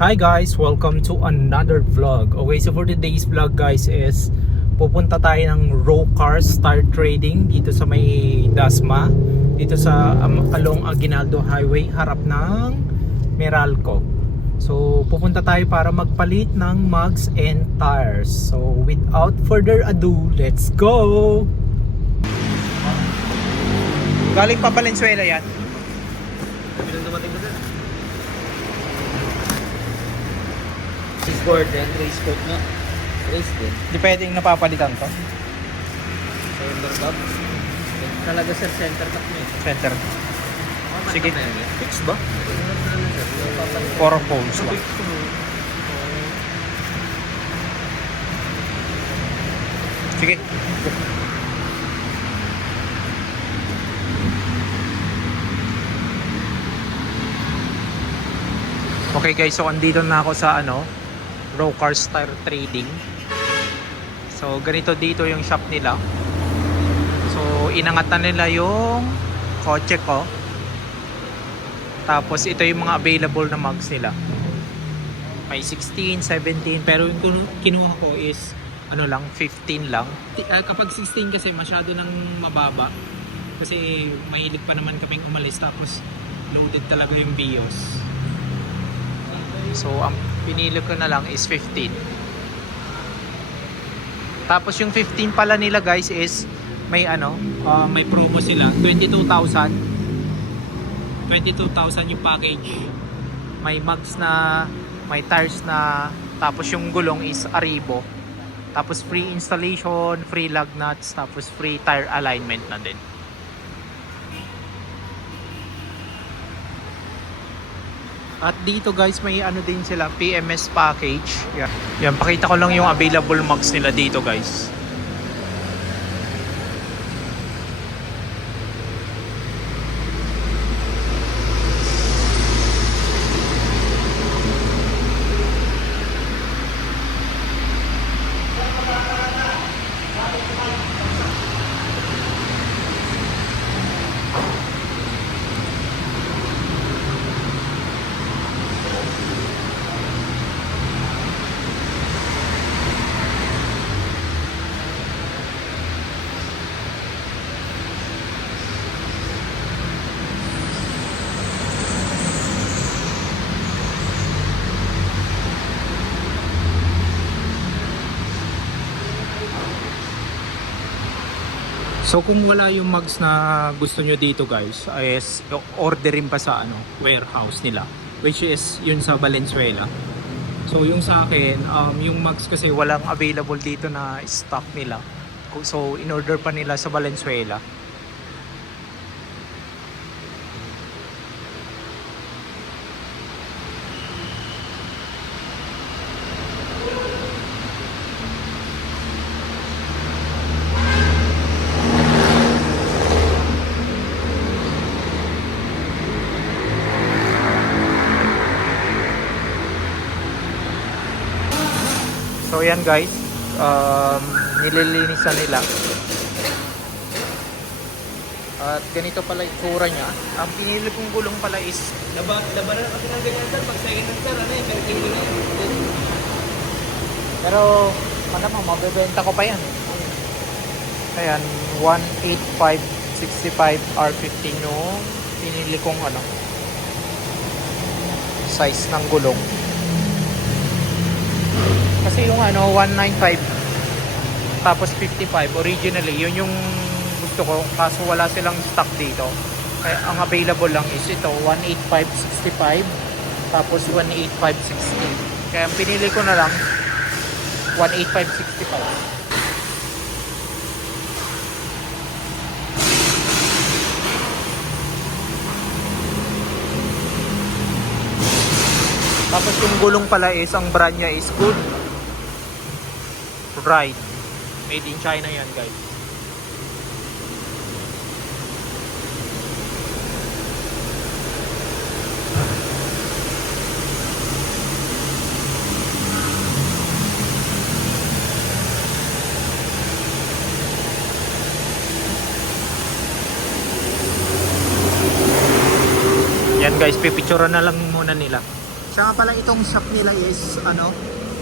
Hi guys, welcome to another vlog. Okay, so for today's vlog guys is pupunta tayo ng Raw Cars Star Trading dito sa may Dasma, dito sa along Aguinaldo Highway, harap ng Meralco. So pupunta tayo para magpalit ng mugs and tires. So without further ado, let's go! Galing pa Valenzuela yan. Gordon, race coat nga. Race din. Di pwedeng napapalitan to? Center cup. Talaga sir, center cup mo eh. Center. Sige. Fix ba? 4 4 poles lang. Sige. Okay guys, so andito na ako sa Raw Cars Star Trading. So ganito dito yung shop nila. So inangat na nila yung kotse ko. Tapos ito yung mga available na mugs nila. May 16, 17, pero yung kinuha ko is lang, 15 lang. Kapag 16 kasi masyado nang mababa. Kasi mahilig pa naman kaming umalis, tapos loaded talaga yung BIOS. So ang pinili ko na lang is 15. Tapos yung 15 pala nila guys is may may promo sila, 22,000 yung package. May mugs na, may tires na, tapos yung gulong is Arribo. Tapos free installation, free lug nuts, tapos free tire alignment na din. At dito guys, may din sila, PMS package. Yan, pakita ko lang yung available mugs nila dito guys. So kung wala yung mugs na gusto nyo dito guys, is orderin pa sa warehouse nila, which is yun sa Valenzuela. So yung sa akin, yung mugs kasi walang available dito na stock nila. So in order pa nila sa Valenzuela. So yan guys, nililinis na nila. At ganito pala yung itsura niya. Ang pinili kong gulong pala is Labanan kasi ng ganyan sir, pag second hand sir, pero kilo na yun. pero malamang mabebenta ko pa yan. Ayan, 18565 R15 yung pinili kong size ng gulong. Kasi yung 195 tapos 55 originally yun yung gusto ko, kaso wala silang stock dito. Kaya ang available lang is ito 18565 tapos 18560. Kaya ang pinili ko na lang 18565. Tapos yung gulong pala is, ang brand niya is Good Ride. Made in China yan guys. Yan guys, pipicturean na lang muna nila. Siya nga pala itong shop nila is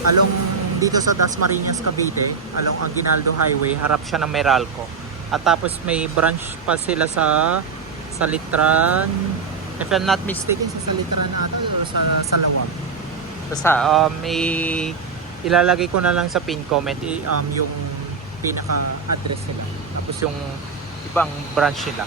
along dito sa Dasmariñas, Cavite, along Aguinaldo Highway, harap siya ng Meralco. At tapos may branch pa sila sa Salitran, if I'm not mistaken, sa Salitran ata o sa Salawag. Basta may ilalagay ko na lang sa pin comment yung pinaka address nila. Tapos yung ibang branch nila.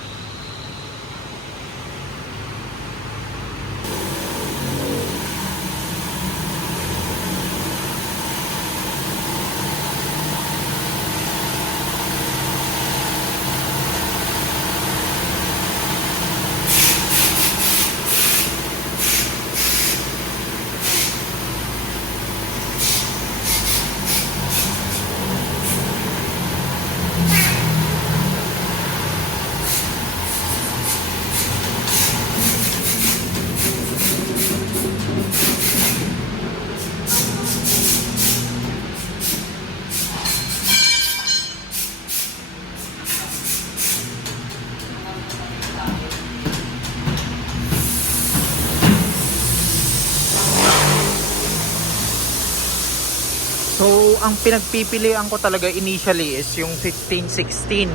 So, ang pinagpipilian ko talaga initially is yung 15-16.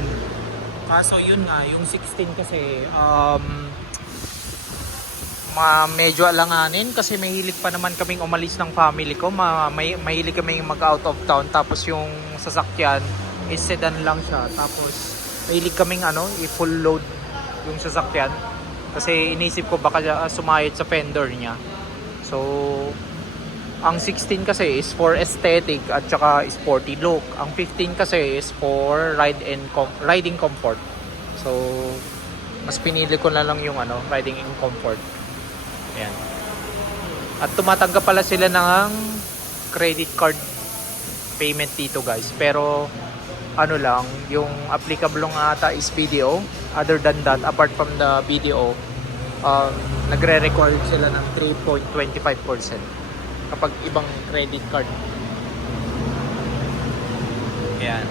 Kaso yun nga, yung 16 kasi medyo alanganin kasi mahilig pa naman kaming umalis ng family ko. Mahilig kaming mag out of town, tapos yung sasakyan is sedan lang siya. Tapos mahilig kaming i-full load yung sasakyan kasi inisip ko baka sumayad sa fender niya. So ang 16 kasi is for aesthetic at saka sporty look. Ang 15 kasi is for riding comfort. So mas pinili ko na lang yung riding in comfort. Ayan. At tumatanggap pala sila ng credit card payment dito, guys. Pero lang, yung applicable nga ata is BDO. Other than that, apart from the BDO, nagre-record sila ng 3.25% kapag ibang credit card. Ayan.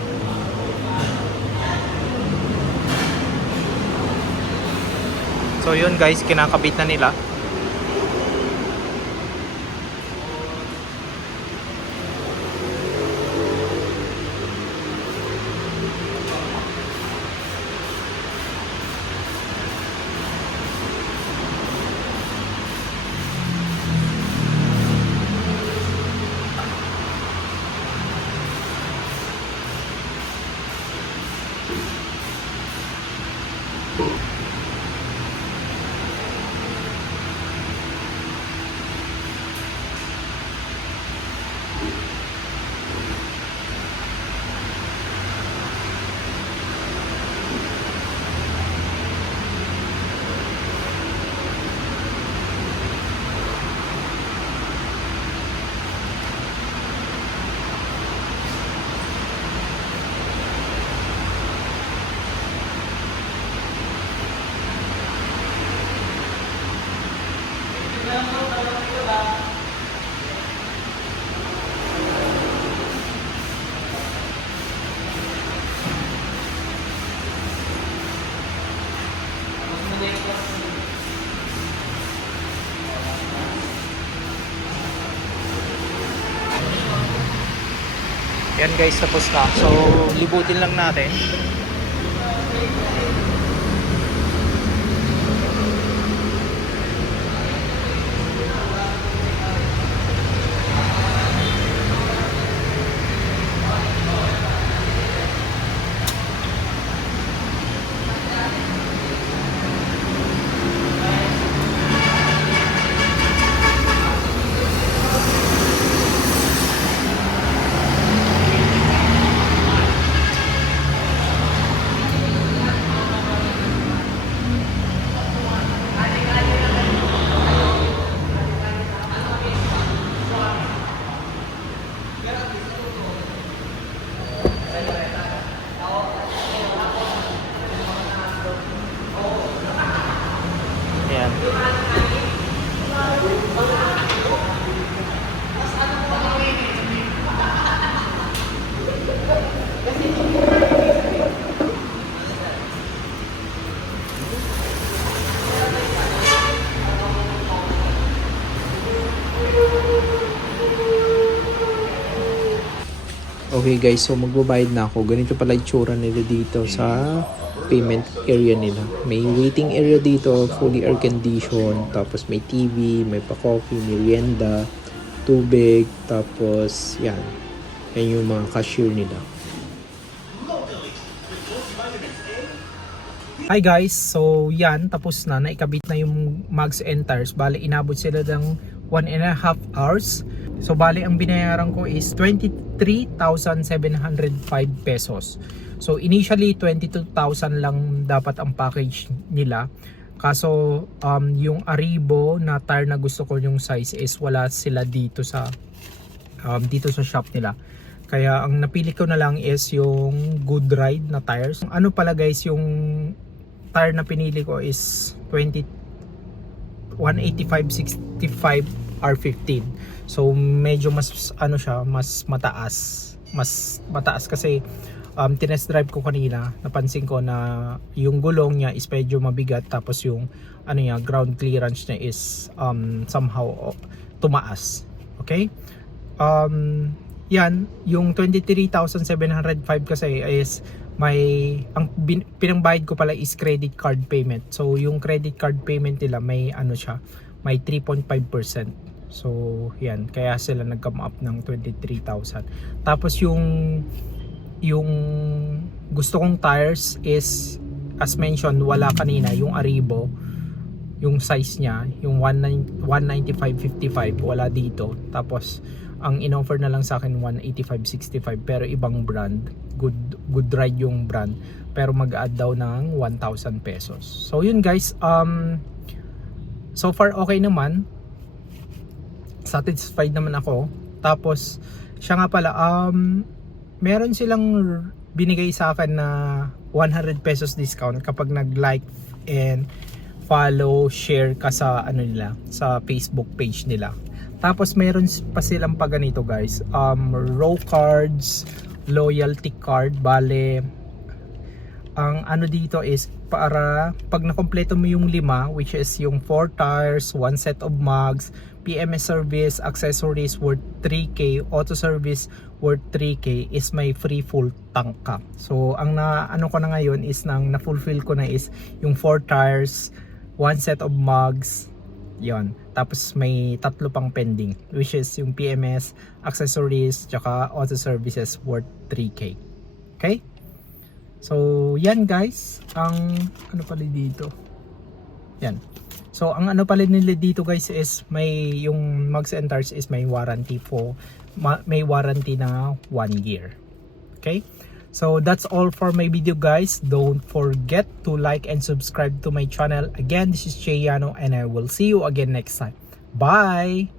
So yun guys, kinakabit na nila. Yan guys, tapos na. So, libutin lang natin. Okay guys, so magbabayad na ako. Ganito pala itsura nila dito sa payment area nila. May waiting area dito, fully air conditioned. Tapos may TV, may pa-coffee, merienda, tubig. Tapos yan. Yan yung mga cashier nila. Hi guys, so yan, tapos na, naikabit na yung mugs and tires. Bale, inabot sila ng 1.5 hours. So bale, ang binayaran ko is 23,705 pesos. So initially, 22,000 lang dapat ang package nila. Kaso, yung Aribo na tire na gusto ko yung size is wala sila dito sa shop nila. Kaya ang napili ko na lang is yung Good Ride na tires. Ano pala guys, yung tire na pinili ko is 185/65 R15. So medyo mas ano siya, mas mataas kasi tinest drive ko kanina, napansin ko na yung gulong niya is medyo mabigat, tapos yung ano niya, ground clearance niya is somehow tumaas. Okay? Yan, yung 23,705 kasi is ang pinangbayad ko pala is credit card payment. So yung credit card payment nila may ano siya, may 3.5%. So yan, kaya sila nag-come up ng 23,000. Tapos yung gusto kong tires is, as mentioned, wala kanina, yung Aribo, yung size niya, yung 195/55 wala dito. Tapos ang in-offer na lang sa akin 185/65 pero ibang brand. Good Ride yung brand, pero mag-add daw ng 1,000 pesos. So yun guys, so far okay naman, satisfied naman ako. Tapos siya nga pala, meron silang binigay sa akin na 100 pesos discount kapag nag-like and follow, share ka sa ano nila, sa Facebook page nila. Tapos meron pa silang pa ganito guys, raw cards, loyalty card. Bale, ang ano dito is para pag nakompleto mo yung 5, which is yung 4 tires, 1 set of mugs, PMS service, accessories worth 3K, auto service worth 3K, is may free full tank ka. So ang ano ko na ngayon is na-fulfill ko na is yung 4 tires, 1 set of mugs, yon. Tapos may 3 pang pending, which is yung PMS, accessories, tsaka auto services worth 3K. Okay? So yan guys, ang ano pala dito, yan. So ang ano pala nila dito guys is may yung mugs and tires is may warranty na 1 year. Okay? So that's all for my video guys. Don't forget to like and subscribe to my channel. Again, this is Cheyano and I will see you again next time. Bye!